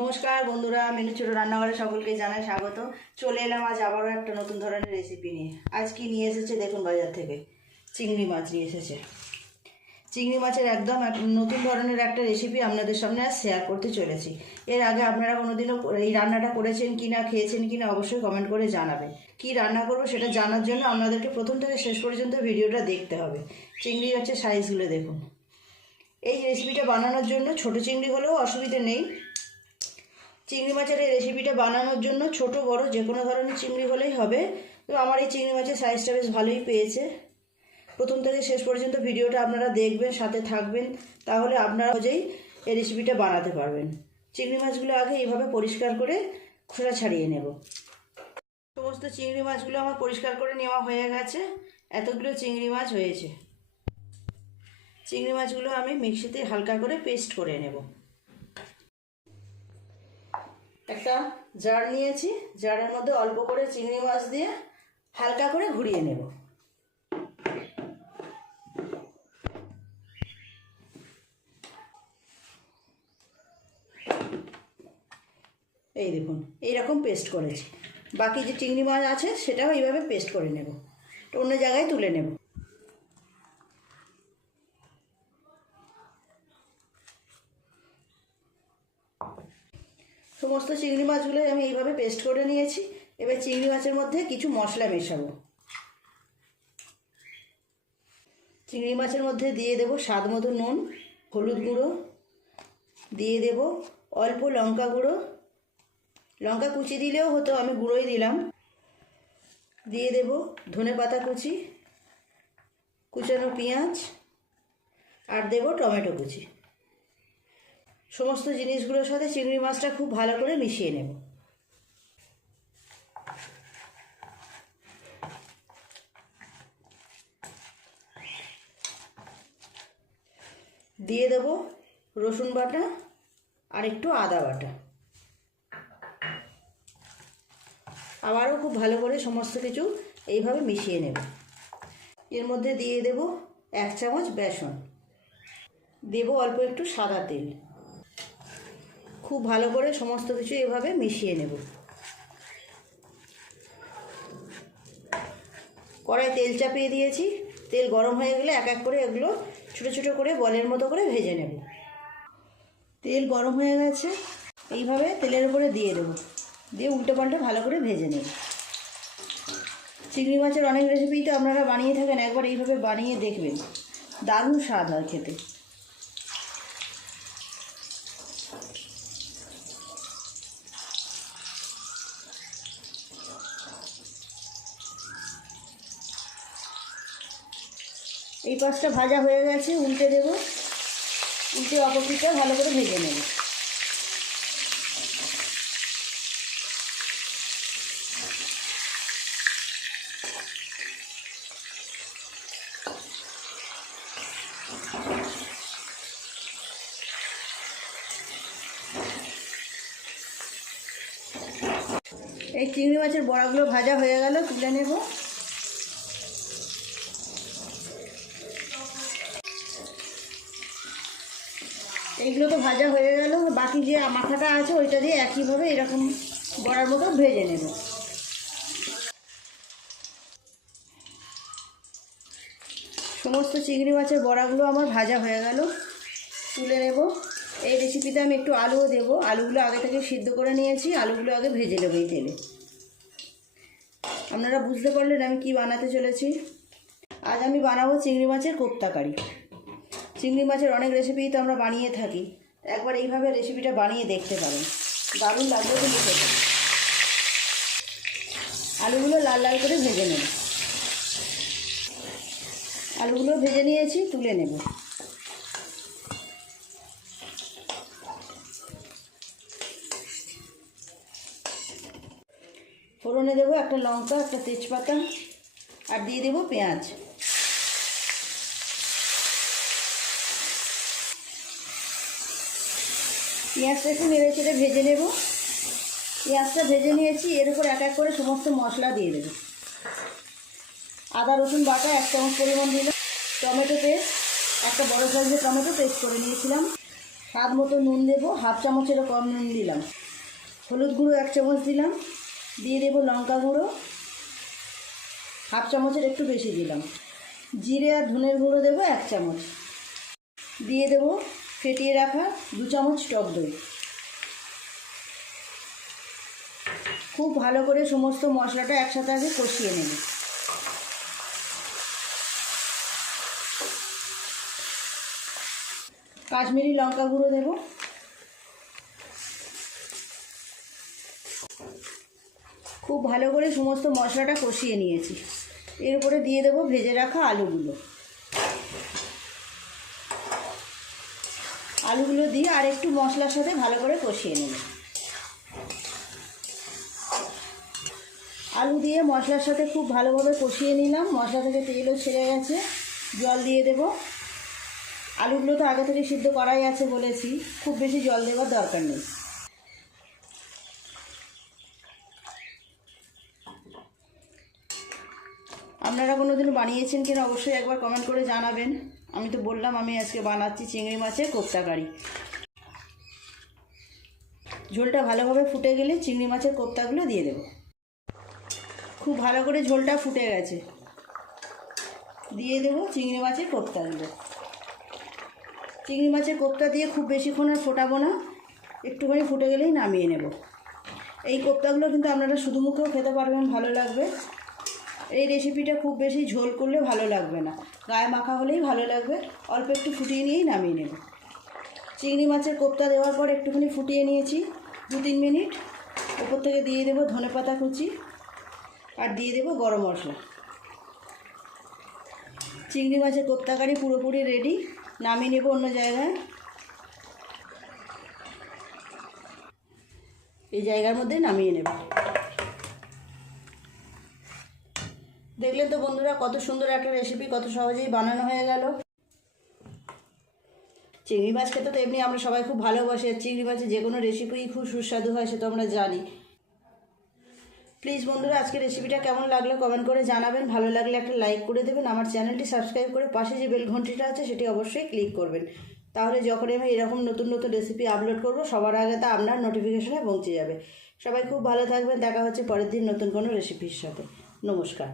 নমস্কার বন্ধুরা, মেনু ছোট রান্নাঘরে সকলকে জানাই স্বাগত। চলে এলাম আজ আবারও একটা নতুন ধরনের রেসিপি নিয়ে। আজ কি নিয়ে এসেছে দেখুন, বাজার থেকে চিংড়ি মাছ নিয়ে এসেছে। চিংড়ি মাছের একদম নতুন ধরনের একটা রেসিপি আপনাদের সামনে আজ শেয়ার করতে চলেছি। এর আগে আপনারা কোনোদিনও এই রান্নাটা করেছেন কি না, খেয়েছেন কি না অবশ্যই কমেন্ট করে জানাবেন। কি রান্না করব সেটা জানার জন্য আপনাদেরকে প্রথম থেকে শেষ পর্যন্ত ভিডিওটা দেখতে হবে। চিংড়ি মাছের সাইজগুলো দেখুন। এই রেসিপিটা বানানোর জন্য ছোট চিংড়ি হলেও অসুবিধে নেই। চিংড়ি মাছের এই রেসিপিটা বানানোর জন্য ছোট বড় যে কোনো ধরনের চিংড়ি হলেই হবে। তো আমার এই চিংড়ি মাছের সাইজটা বেশ ভালোই পেয়েছে। প্রথম থেকে শেষ পর্যন্ত ভিডিওটা আপনারা দেখবেন, সাথে থাকবেন, তাহলে আপনারা সহজেই এই রেসিপিটা বানাতে পারবেন। চিংড়ি মাছগুলো আগে এইভাবে পরিষ্কার করে খোসা ছাড়িয়ে নেব। সমস্ত চিংড়ি মাছগুলো আমার পরিষ্কার করে নেওয়া হয়ে গেছে। এতগুলো চিংড়ি মাছ হয়েছে। চিংড়ি মাছগুলো আমি মিক্সিতে হালকা করে পেস্ট করে নেব। একটা জার নিয়েছি, জারের মধ্যে অল্প করে চিংড়ি মাছ দিয়ে হালকা করে ঘুরিয়ে নেব। এই দেখুন, এইরকম পেস্ট করেছি। বাকি যে চিংড়ি মাছ আছে সেটাও এইভাবে পেস্ট করে নেব, অন্য জায়গায় তুলে নেব। সমস্ত চিংড়ি মাছগুলো আমি এইভাবে পেস্ট করে নিয়েছি। এবার চিংড়ি মাছের মধ্যে কিছু মশলা মেশাবো। চিংড়ি মাছের মধ্যে দিয়ে দেব স্বাদ মতো নুন, হলুদ গুঁড়ো, দিয়ে দেব অল্প লঙ্কা গুঁড়ো, লঙ্কা কুচি দিলেও হতো, আমি গুঁড়োই দিলাম। দিয়ে দেব ধনেপাতা কুচি, কুচানো পেঁয়াজ, আর দেব টমেটো কুচি। সমস্ত জিনিসগুলোর সাথে চিংড়ি মাছটা খুব ভালো করে মিশিয়ে নেব। দিয়ে দেব রসুন বাটা আর একটু আদা বাটা। আবারও খুব ভালো করে সমস্ত কিছু এইভাবে মিশিয়ে নেব। এর মধ্যে দিয়ে দেব 1 চামচ বেসন, দেব অল্প একটু সাদা তেল। খুব ভালো করে সমস্ত কিছু এভাবে মিশিয়ে নেব। কড়াই তেল চাপিয়ে দিয়েছি। তেল গরম হয়ে গেলে এক এক করে এগুলো ছোটো ছোটো করে বলের মতো করে ভেজে নেব। তেল গরম হয়ে গেছে, এইভাবে তেলের উপরে দিয়ে দেবো, দিয়ে উল্টে পাল্টে ভালো করে ভেজে নেব। চিংড়ি মাছের অনেক রেসিপি তো আপনারা বানিয়ে থাকেন, একবার এইভাবে বানিয়ে দেখবেন, দারুণ স্বাদ হয় খেতে। এই পাশটা ভাজা হয়ে গেছে, উল্টে দেব, উল্টে অপর পিঠটা ভালো করে ভেজে নেব। এই চিংড়ি মাছের বড়াগুলো ভাজা হয়ে গেল, তুলে নেব। এইগুলো তো ভাজা হয়ে গেল, বাকি যে মাথাটা আছে ওইটা দিয়ে একইভাবে এরকম বড়ার মতো ভেজে নেব। সমস্ত চিংড়ি মাছের বড়াগুলো আমার ভাজা হয়ে গেল, তুলে নেব। এই রেসিপিতে আমি একটু আলুও দেবো। আলুগুলো আগে থেকে সিদ্ধ করে নিয়েছি, আলুগুলো আগে ভেজে নেব এই তেলে। আপনারা বুঝতে পারলেন আমি কি বানাতে চলেছি। আজ আমি বানাবো চিংড়ি মাছের কোপ্তা কারি। চিংড়ি মাছের অনেক রেসিপি তো আমরা বানিয়ে থাকি, একবার এইভাবে রেসিপিটা বানিয়ে দেখতে পারেন, দারুণ লাগবে কিন্তু খেতে। আলুগুলো লাল লাল করে ভেজে নেব। আলুগুলো ভেজে নিয়েছি, তুলে নেব। ফোড়নে দেবো একটা লঙ্কা, একটা তেজপাতা, আর দিয়ে দেবো পেঁয়াজ। পেঁয়াজটা একটু নেড়ে চেড়ে ভেজে নেব। পেঁয়াজটা ভেজে নিয়েছি, এর উপর এক এক করে সমস্ত মশলা দিয়ে দেবো। আদা রসুন বাটা 1 চামচ পরিমাণ দিলাম, টমেটো পেস্ট, একটা বড় সাইজের টমেটো পেস্ট করে নিয়েছিলাম, স্বাদ মতো নুন দেবো, 1/2 চামচেরও কম নুন দিলাম। হলুদ গুঁড়ো 1 চামচ দিলাম। দিয়ে দেবো লঙ্কা গুঁড়ো 1/2 চামচের একটু বেশি দিলাম। জিরে আর ধনের গুঁড়ো দেবো 1 চামচ। দিয়ে দেবো ফেটিয়ে রাখা 2 চামচ টক দই। খুব ভালো করে সমস্ত মশলাটা একসাথে আগে কষিয়ে নেব। কাশ্মীরি লঙ্কা গুঁড়ো দেব। খুব ভালো করে সমস্ত মশলাটা কষিয়ে নিয়েছি। এর উপরে দিয়ে দেবো ভেজে রাখা আলুগুলো। আলুগুলো দিয়ে আর একটু মশলার সাথে ভালো করে কষিয়ে নেব। আলু দিয়ে মশলার সাথে খুব ভালোভাবে কষিয়ে নিলাম। মশলা থেকে তেলও ছেড়ে গেছে। জল দিয়ে দেব। আলুগুলো তো আগে থেকে সিদ্ধ করাই আছে বলেছি, খুব বেশি জল দেওয়ার দরকার নেই। আপনারা কোনোদিন বানিয়েছেন কিনা অবশ্যই একবার কমেন্ট করে জানাবেন। আমি তো বললাম আমি আজকে বানাচ্ছি চিংড়ি মাছের কোপ্তা কারি। ঝোলটা ভালোভাবে ফুটে গেলে চিংড়ি মাছের কোপ্তাগুলো দিয়ে দেব। খুব ভালো করে ঝোলটা ফুটে গেছে। দিয়ে দেব চিংড়ি মাছের কোপ্তাগুলো। চিংড়ি মাছের কোপ্তা দিয়ে খুব বেশিক্ষণ আর ফোটাবো না, একটুখানি ফুটে গেলেই নামিয়ে নেব। এই কোপ্তাগুলো কিন্তু আপনারা শুধু মুখেও খেতে পারবেন, ভালো লাগবে। এই রেসিপিটা খুব বেশি ঝোল করলে ভালো লাগবে না, গায়ে মাখা হলেই ভালো লাগবে। অল্প একটু ফুটিয়ে নিয়েই নামিয়ে নেব। চিংড়ি মাছের কোপ্তা দেওয়ার পর একটুখানি ফুটিয়ে নিয়েছি 2-3 মিনিট। ওপর থেকে দিয়ে দেবো ধনেপাতা কুচি আর দিয়ে দেবো গরম মশলা। চিংড়ি মাছের কোপ্তা কারি পুরোপুরি রেডি। নামিয়ে নেব অন্য জায়গায়। এই জায়গার মধ্যে নামিয়ে নেব। দেখলেন তো বন্ধুরা কত সুন্দর একটা রেসিপি, কত সহজেই বানানো হয়ে গেল। চিংড়ি মাছ খেতে তো এমনি আমরা সবাই খুব ভালোবাসি। চিংড়ি মাছের যে কোনো রেসিপিই খুব সুস্বাদু হয়, সে তো আমরা জানি। প্লিজ বন্ধুরা আজকে রেসিপিটা কেমন লাগলো কমেন্ট করে জানাবেন। ভালো লাগলে একটা লাইক করে দেবেন। আমার চ্যানেলটি সাবস্ক্রাইব করে পাশে যে বেল ঘন্টিটা আছে সেটি অবশ্যই ক্লিক করবেন। তাহলে যখন আমি এরকম নতুন নতুন রেসিপি আপলোড করব সবার আগে তা আপনার নোটিফিকেশনে পৌঁছে যাবে। সবাই খুব ভালো থাকবেন। দেখা হচ্ছে পরের দিন নতুন কোনো রেসিপির সাথে। নমস্কার।